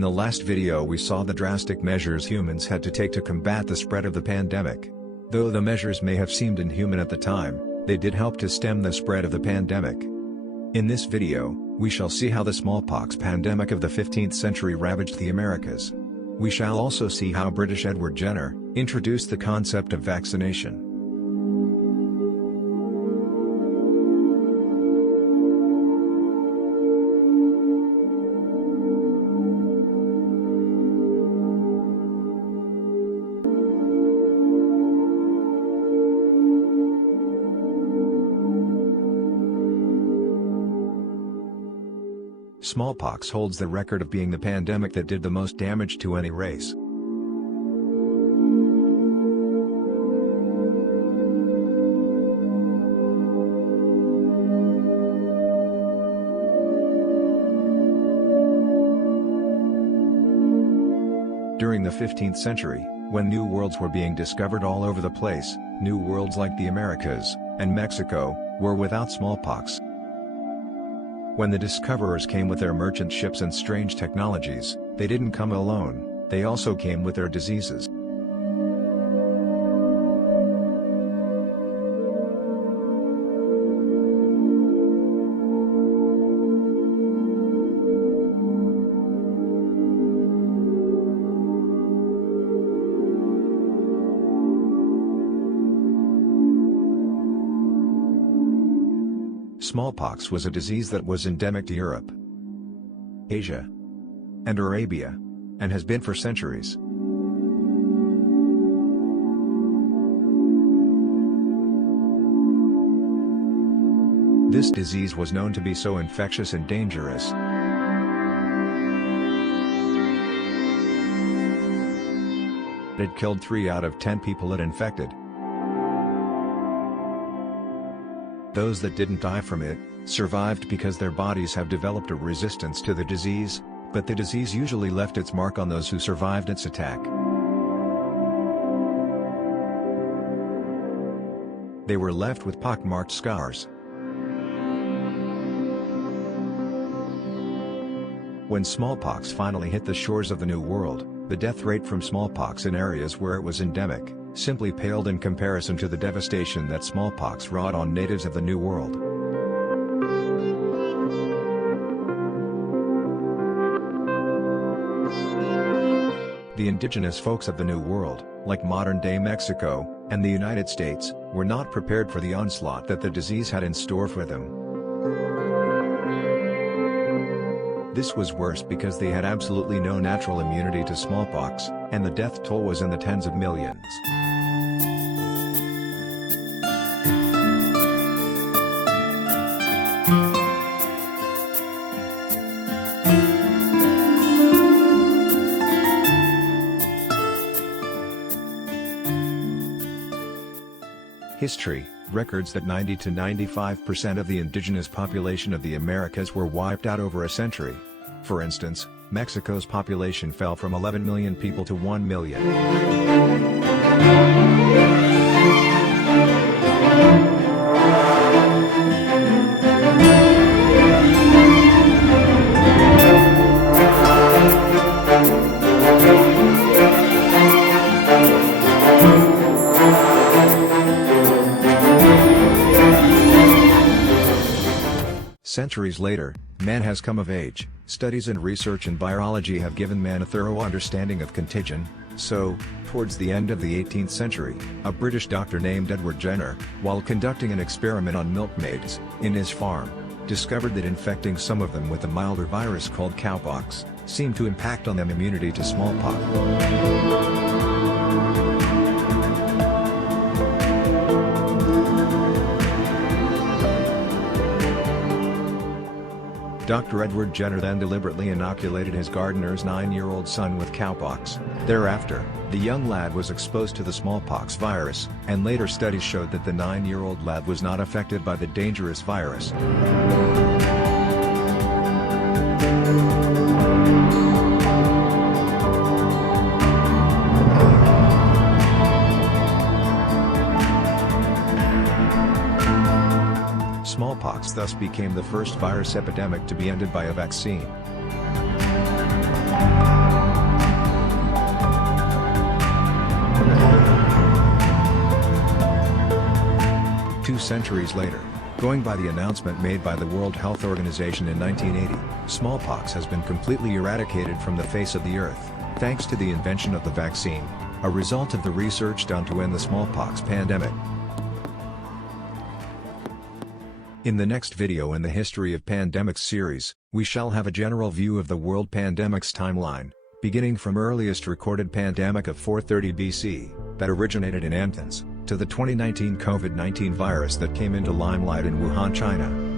In the last video we saw the drastic measures humans had to take to combat the spread of the pandemic. Though the measures may have seemed inhuman at the time, they did help to stem the spread of the pandemic. In this video, we shall see how the smallpox pandemic of the 15th century ravaged the Americas. We shall also see how British Edward Jenner introduced the concept of vaccination. Smallpox holds the record of being the pandemic that did the most damage to any race. During the 15th century, when new worlds were being discovered all over the place, new worlds like the Americas and Mexico were without smallpox. When the discoverers came with their merchant ships and strange technologies, they didn't come alone, they also came with their diseases. Smallpox was a disease that was endemic to Europe, Asia, and Arabia, and has been for centuries. This disease was known to be so infectious and dangerous it killed 3 out of 10 people it infected. Those that didn't die from it survived because their bodies have developed a resistance to the disease, but the disease usually left its mark on those who survived its attack. They were left with pockmarked scars. When smallpox finally hit the shores of the New World, the death rate from smallpox in areas where it was endemic simply paled in comparison to the devastation that smallpox wrought on natives of the New World. The indigenous folks of the New World, like modern-day Mexico and the United States, were not prepared for the onslaught that the disease had in store for them. This was worse because they had absolutely no natural immunity to smallpox, and the death toll was in the tens of millions. History records that 90 to 95% of the indigenous population of the Americas were wiped out over a century. For instance, Mexico's population fell from 11 million people to 1 million. Centuries later, man has come of age. Studies and research in virology have given man a thorough understanding of contagion. So, towards the end of the 18th century, a British doctor named Edward Jenner, while conducting an experiment on milkmaids in his farm, discovered that infecting some of them with a milder virus called cowpox seemed to impact on them immunity to smallpox. Dr. Edward Jenner then deliberately inoculated his gardener's 9-year-old son with cowpox. Thereafter, the young lad was exposed to the smallpox virus, and later studies showed that the 9-year-old lad was not affected by the dangerous virus. Smallpox thus became the first virus epidemic to be ended by a vaccine. centuries later, going by the announcement made by the World Health Organization in 1980, smallpox has been completely eradicated from the face of the earth, thanks to the invention of the vaccine, a result of the research done to end the smallpox pandemic. In the next video in the History of Pandemics series, we shall have a general view of the world pandemics timeline, beginning from earliest recorded pandemic of 430 BC, that originated in Athens, to the 2019 COVID-19 virus that came into limelight in Wuhan, China.